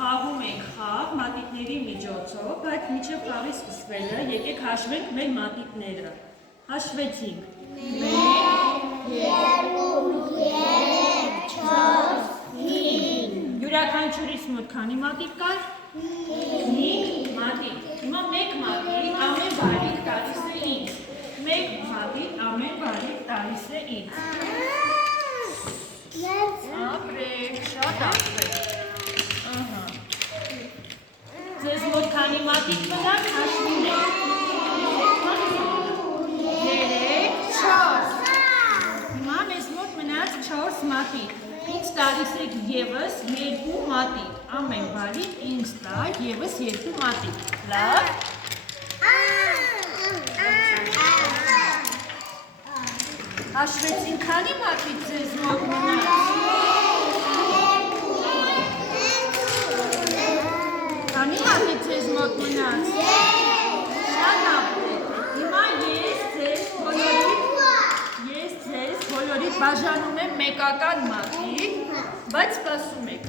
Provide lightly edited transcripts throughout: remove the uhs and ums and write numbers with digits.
խաղում ենք խաղ մատիտների միջոցով, բայց մինչև խաղի սկսվելը եկեք հաշվենք մեր մատիտները։ Հաշվեցինք։ 1, 2, 3, 4, 5։ Յուրաքանչյուրից մոտ քանի մատիտ կար։ 5 մատիտ։ Հիմա 1 մատիտ ամեն բարիք տալիս է ինձ։ 1 մատիտ ամեն բարիք տալիս է ինձ։ Ապրեք, շատ ապրեք։ Ահա։ Ձեզ մոտ քանի մատիտ մնաց, հաշվում եք։ 3, 4։ Հիմա մեզ մոտ մնաց 4 մատիտ։ Ինձ տալիս եք ևս 2 մատիտ։ Ամեն բարիք ինձ տա ևս 2 մատիտ։ Լավ։ Հաշվեցին քանի մատիտ ձեզ մոտ մնաց։ Քանի մատիտ ձեզ մոտ մնաց։ Շատ ապրեք։ Հիմա ես ձեզ բոլորիդ բաժանում եմ մեկական մատիտ, բայց սպասում եք։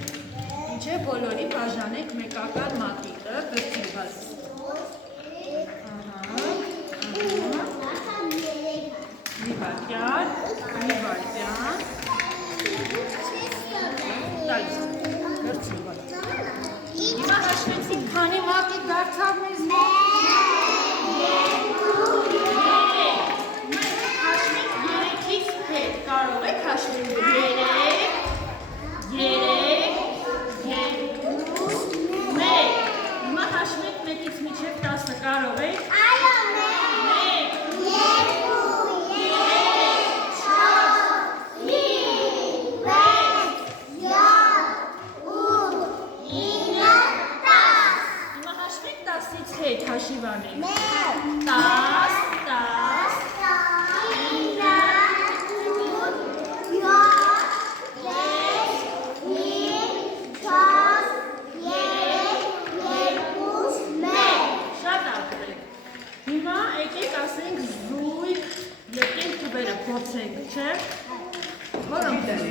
Մինչև բոլորի բաժանեք մեկական մատիտը, գրծիված։ Մի վարկյան, գրծիված։ Հիմա հաշվեցինք քանի մատիտ դարձավ մեզ մոտ։ 3-ից հետ կարող եք հաշվել 3, 2, 1։ Հիմա հաշվեք 1-ից մինչև 10 կարող եք։ 10-ից հետ հաշիվ անենք։ 10, 10, 9, շատ ապրեք։ Հիմա եկեք ասենք զույգ եկենք թվերը փորձենք, չէ՞։ Որոնք դեռ